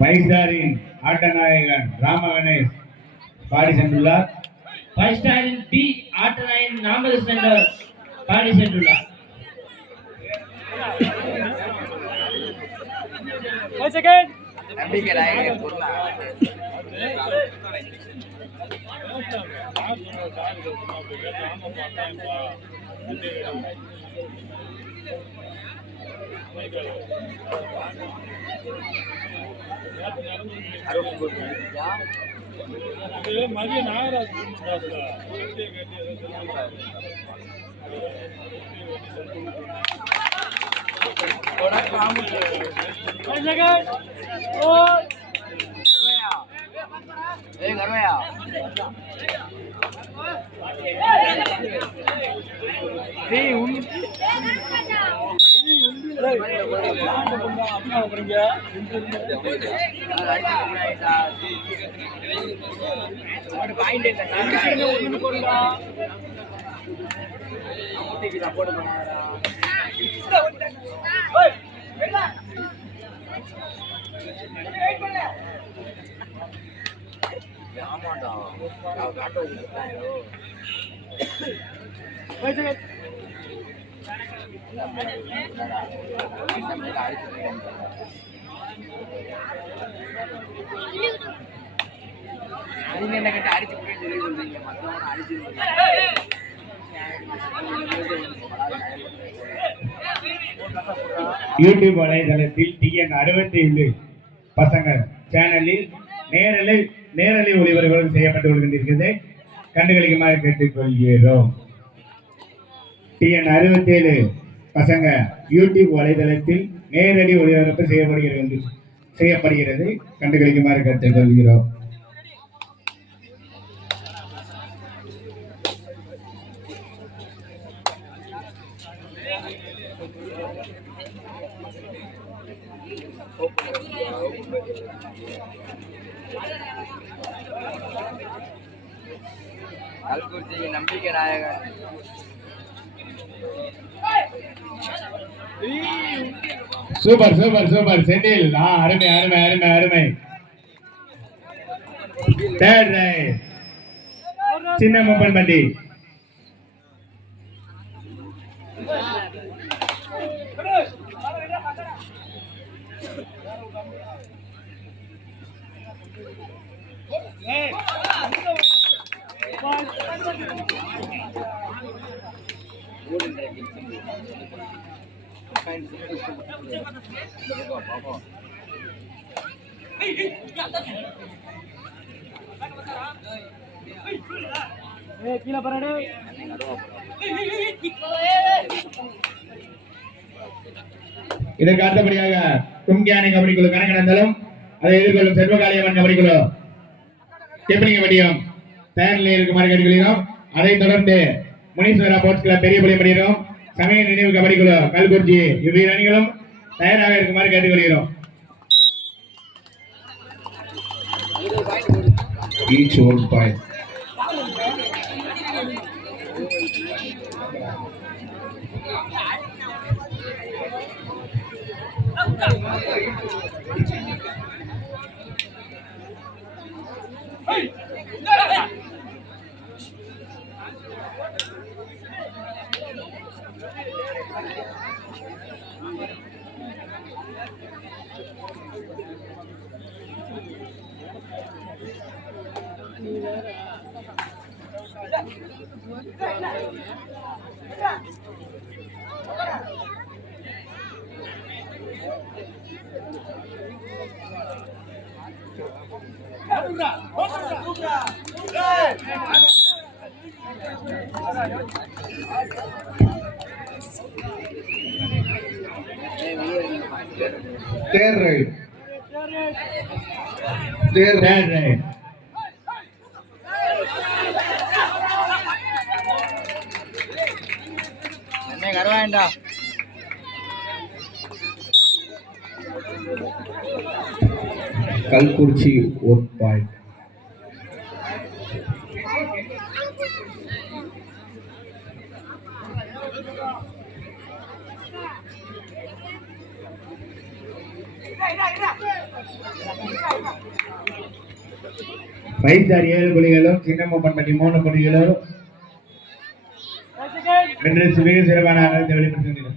பைஸ்டாரின் ஆட்டநாயகன் ராமகணேஷ் பாடி சென்றுள்ளார். பைஸ்டாரின் பி ஆட்டநாயகன் ராமகிருஷ்ணன் பாடி சென்றுள்ளார். நம்பிக்கை நாயகன் மதிய நாகராஜ் யூடியூப் வலைதளத்தில் TN67 பசங்க சேனலில் நேரலை ஒளிபரப்பு செய்யப்பட்டு வருகின்றது. கண்டுகளிக்குமாறு கேட்டுக்கொள்கிறோம். TN67 பசங்க யூடியூப் வலைதளத்தில் நேரடி ஒளிபரப்பு செய்யப்படுகிறது. கண்டுகளிக்குமாறு கேட்டுக்கொள்கிறோம். கல்குறிச்சி நம்பிக்கை நாயகன் சூப்பர் சூப்பர் சூப்பர் செந்தில். அருமை அருமை அருமை அருமை. சின்ன மொபைல் பண்டி இதற்கு அடுத்தபடியாக கும்கியானை கபடி குழு கணக்கெடுத்தாலும் அதை எதிர்கொள்ளும் செல்வகாளியம்மன் கபடி குழு கேப்பனிங்க வடிவம் தயார் நிலையில் இருக்குமாறு கேட்டுக்கொள்கிறோம். அதைத் தொடர்ந்து முனீஸ்வரா போர்ட்ஸ் கிளப் பெரிய புலியமடிகிறோம் சமய நினைவு கபடி குழு கல்குறிச்சி இவ்விரு அணிகளும் தயாராக இருக்குமாறு கேட்டுக்கொள்கிறோம். Each 1 point. Third right. Third right. என்ன கரவாண்டா கல்குறிச்சி 1 point. பைசார் 7 புள்ளிகளும் சின்னம்மப்பட்டி 3 புள்ளிகளும் வென்று மிக சிறப்பான ஆட்டத்தை வெளிப்படுத்தினர்.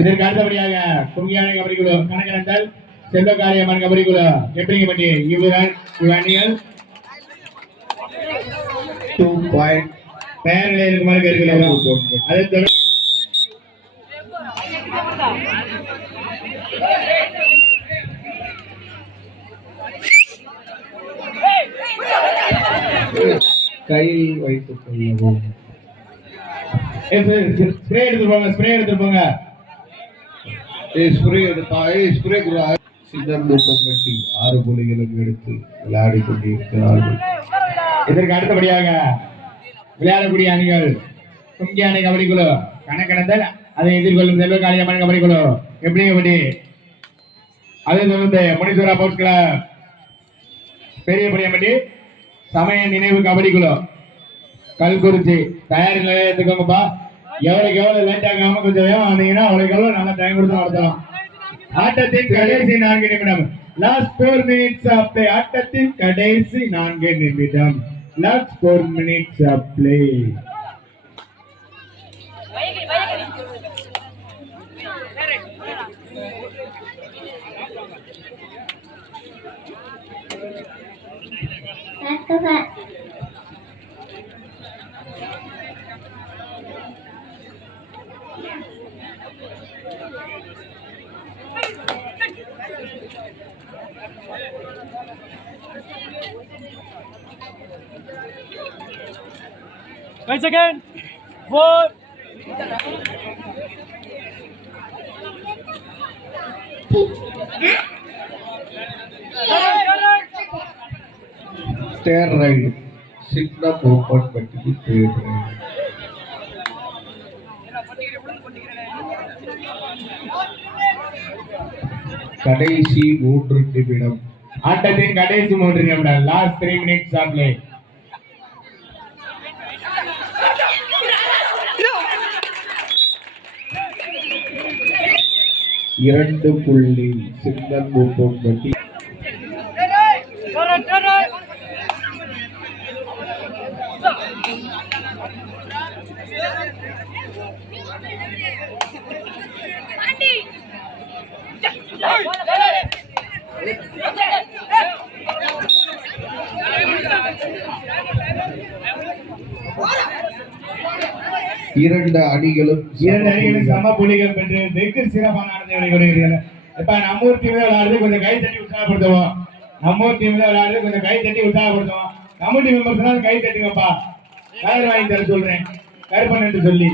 இதற்கு அடுத்தபடியாக குங்கியானை கபடி குழு கணக்கெடுத்தல் செல்வகாரியம்மன் கபடி குழு கெப்பலிங்கப்பட்டி இவ்வணிகள் 2 பாயிண்ட் தயாரில் இருக்குமாறு கேட்கிறோம். அதை தொடர்ந்து கையில் வைத்துக் கொள்ளவும். ஸ்ப்ரே எடுத்துட்டு போங்க. சின்னம்பட்டி 6 புள்ளிகளும் எடுத்து விளையாடி கொண்டிருக்கிறார்கள். இதற்கு அடுத்தபடியாக விளையாடக்கூடிய அணிகள் குங்கியானை கபடி குழு கணக்கெடுத்தல் அதை எதிர்கொள்ளும் செல்வகாளியம்மன் கபடி குழு எப்படிங்கப்பட்டி. அதை தொடர்ந்து முனீஸ்வரா ஸ்போர்ட்ஸ் கிளப் பெரியபடியம்பட்டி சமய நினைவு கபடி குழு கல்குறிச்சி தயார் நிலையத்துக்கோங்கப்பா. எவ்வளவு லேட் ஆகாம கொஞ்சம் வேகம் வந்தீங்கன்னா அவளுக்கு எவ்வளவு நல்லா டைம் கொடுத்து நடத்தலாம். ஆட்டத்தின் கடைசி 4 நிமிடம். Last 4 minutes of play. ஆட்டத்தின் கடைசி 4 நிமிடம். Last 4 minutes of play. Once again, 4. Stair ride. Sit up open but stair ride. கடைசி 3 நிமிடம். ஆட்டத்தின் கடைசி 3 நிமிடம். Last 3 minutes of play. இரண்டு புள்ளி சின்னம்பட்டி இரண்டு அணிகளும் சம புள்ளிகள் பெற்று வெகு சிறப்பான ஆட்டத்தை விளையாடுகிறீர்கள். இப்ப நம்ம ஊர் டீம் விளையாடுறது கொஞ்சம் கை தட்டி உற்சாகப்படுத்துவோம். நம்ம ஊர் டீம் விளையாடுறது கொஞ்சம் கை தட்டி உற்சாகப்படுத்துவோம். கமிட்டி மெம்பர்ஸ் கை தட்டுங்கப்பா. கயிறு வாங்கி தர சொல்றேன் கருப்பன் என்று சொல்லி.